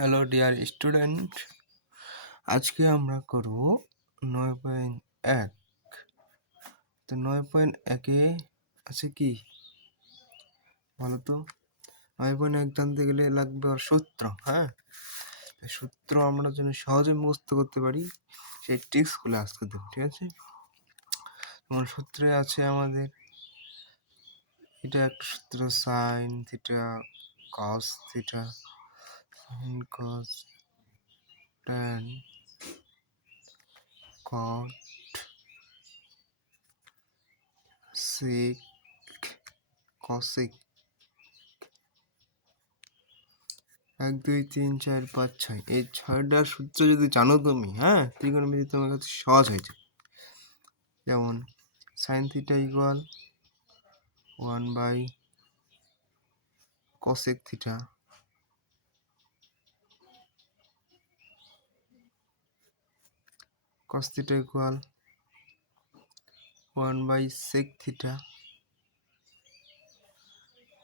Hello dear student, আজকে আমরা করব 9.1। তো 9.1-এ আছে কি বলো তো? 9.1 জানতে গেলে লাগবে ওর সূত্র। হ্যাঁ, সূত্র আমরা যেন সহজে মুখস্থ করতে পারি সেই ট্রিক্সগুলো আজকে দেবো, ঠিক আছে? তোমার সূত্রে আছে আমাদের এটা একটা সূত্র, sine theta cos theta, sine cos tan cot sec cosec. 1 2 3 4 5 6 এই 6টার সূত্র যদি জানো তুমি, হ্যাঁ, ত্রিকোণমিতি তোমার কাছে সহজ হয়ে যাবে। যেমন sine theta equal 1 by cosec theta, cos theta equal 1 by sec theta,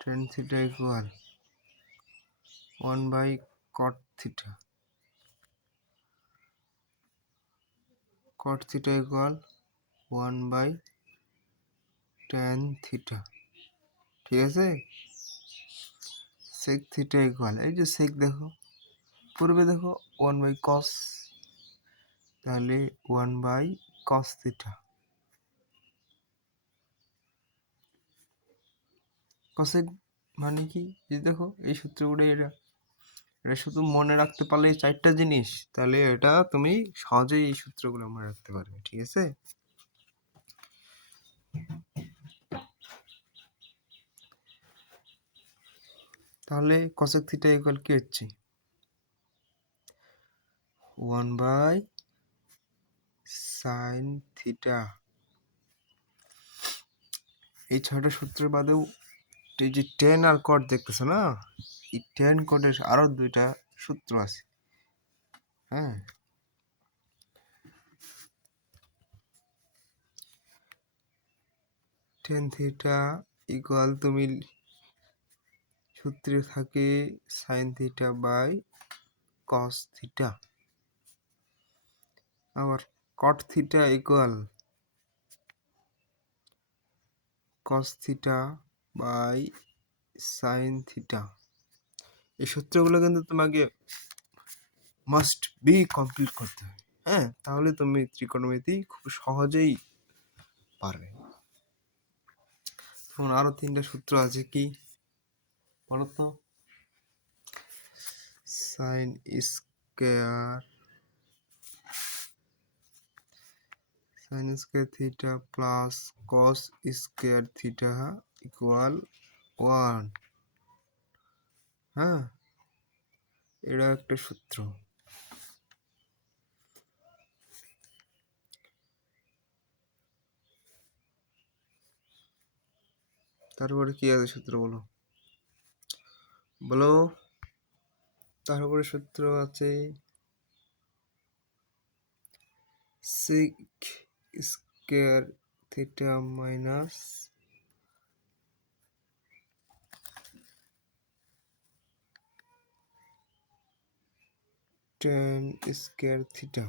tan theta equal 1 by cot theta, cot theta equal 1 by tan theta. ঠিক আছে? সেক থিটা ইকুয়াল, এই যে সেক দেখো, পূর্বে দেখো 1 বাই কস, তাহলে 1 বাই কস থিটা। কসেক মানে কি? এই দেখো এই সূত্রগুলো, এটা শুধু মনে রাখতে পারলে 4টা জিনিস, তাহলে এটা তুমি সহজেই এই সূত্রগুলো মনে রাখতে পারবে। ঠিক আছে? তাহলে কসেক থিটা ইকুয়াল কি হচ্ছে? 1 বাই সাইন থিটা। এই 6টা সূত্রের বাদেও এই যে টেন আর কট দেখতেছো না, এই টেন কটের আরো 2টা সূত্র আছে। হ্যাঁ, টেন থিটা ইকুয়াল তুমি সূত্রে থাকে sine theta by cos theta, আবার cot theta equal cos theta by sine theta. এই সূত্রগুলো কিন্তু তোমাকে মাস্ট বি কমপ্লিট করতে হবে। হ্যাঁ, তাহলে তুমি ত্রিকোণমিতি খুব সহজেই পারবে। তখন আরো 3টা সূত্র আছে, কি বলো তো? Sine square theta plus cos square theta equal 1। হ্যাঁ, এটা একটা সূত্র। তারপরে কি আছে সূত্র বলো? বলো। তারপরে সূত্র আছে sec square theta minus tan square theta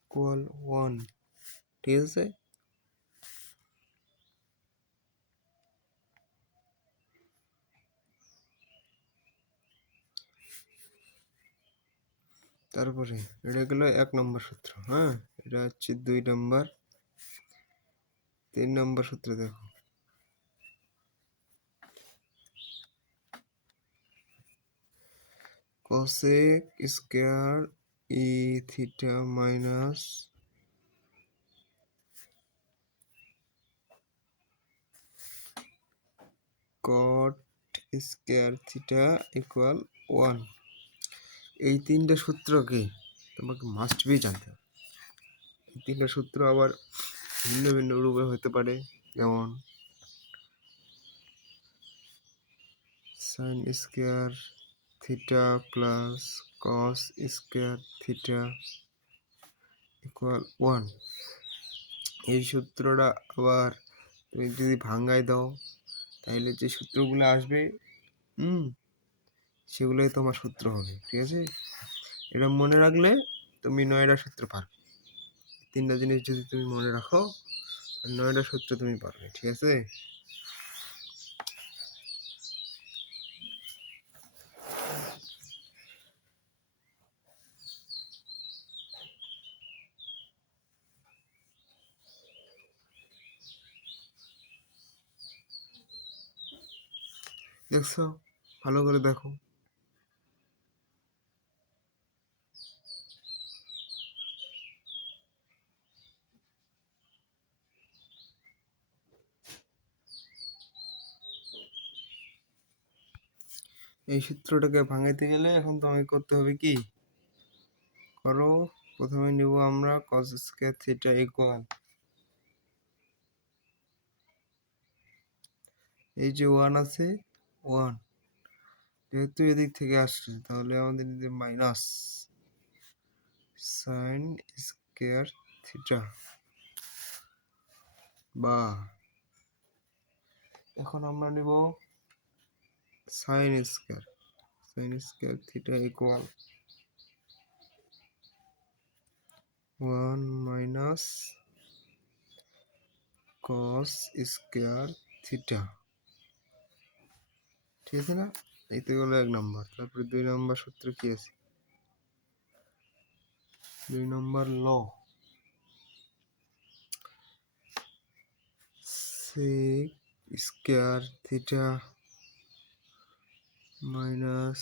equal 1। ঠিক আছে? তারপরে এটা গেল 1 নম্বর সূত্র। হ্যাঁ, এটা হচ্ছে 2 নম্বর। 3 নম্বর সূত্র দেখো, cosec স্কয়ার ই theta minus cot square theta equal 1। এই 3টা সূত্রকে তোমাকে মাস্ট বি জানতে হবে। এই 3টা সূত্র আবার ভিন্ন ভিন্ন রূপে হতে পারে, যেমন sine square theta plus cos square theta equal 1। এই সূত্রটা আবার তুমি যদি ভাঙায় দাও, তাহলে যে সূত্রগুলো আসবে, সেগুলোই তোমার সূত্র হবে। ঠিক আছে, এটা মনে রাখলে তুমি 9টা সূত্র পারবে। 3টা জিনিস যদি তুমি মনে রাখো 9টা সূত্র তুমি পারবে। ঠিক আছে, দেখছো? ভালো করে দেখো। এই সূত্রটাকে ভাঙাইতে গেলে এখন তোমাকে করতে হবে কি, করো। প্রথমে নিব আমরা cos স্কয়ার থিটা ইকুয়াল, এই যে 1 আছে 1, যেহেতু এদিক থেকে আসছে তাহলে আমাদের নিতে মাইনাস সাইন স্কয়ার থিটা, বা এখন আমরা নিব sine square theta equal 1 minus cos square theta. ঠিক আছে না? এইতে গেল 1 নম্বর। তারপরে 2 নম্বর সূত্র কি আছে? 2 নম্বর ল sec square theta minus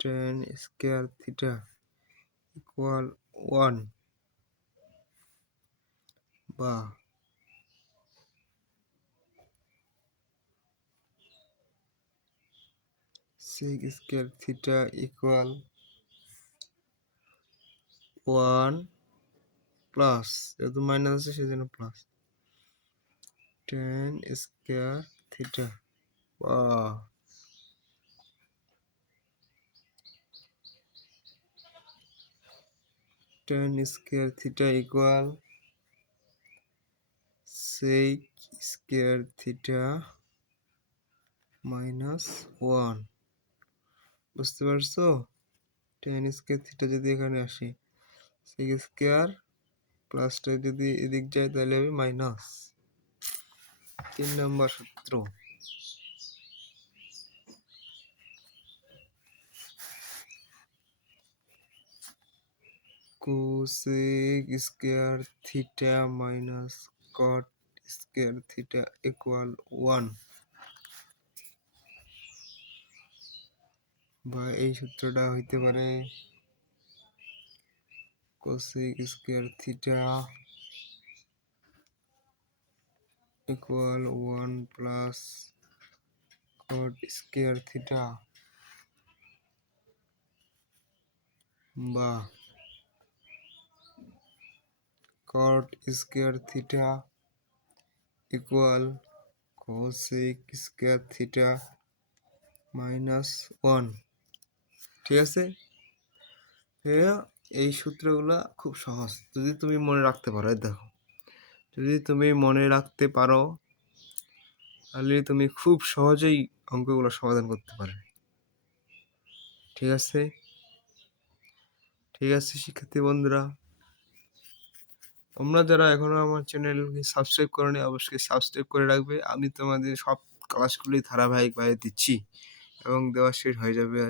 tan square theta equal 1, বা sec square theta equal 1 plus, যেহেতু মাইনাস আছে সেজন্য প্লাস tan স্কয়ার থিটা, বা tan square theta equal sec square theta minus 1। বুঝতে পারছো? tan স্কয়ার থিটা যদি এখানে আসে, sec স্কয়ার প্লাসটা যদি এদিক যায় তাহলে হবে মাইনাস। 3 নম্বর সূত্র, cosec square theta minus cot square theta equal 1, বা এই সূত্রটা হইতে পারে cosec square theta equal 1 plus cot square theta, বা cot square theta equal cosec square theta minus 1। ঠিক আছে, এই সূত্রগুলা খুব সহজ যদি তুমি মনে রাখতে পারো। দেখো, যদি তুমি মনে রাখতে পারো তাহলে তুমি খুব সহজেই অঙ্কগুলো সমাধান করতে পারবে। ঠিক আছে, ঠিক আছে শিক্ষার্থী বন্ধুরা, তোমরা যারা এখনো আমার চ্যানেলকে সাবস্ক্রাইব করোনি অবশ্যই সাবস্ক্রাইব করে রাখবে। আমি তোমাদের সব ক্লাসগুলি ধারাবাহিকভাবে দিচ্ছি এবং দেওয়া শেষ হয়ে যাবে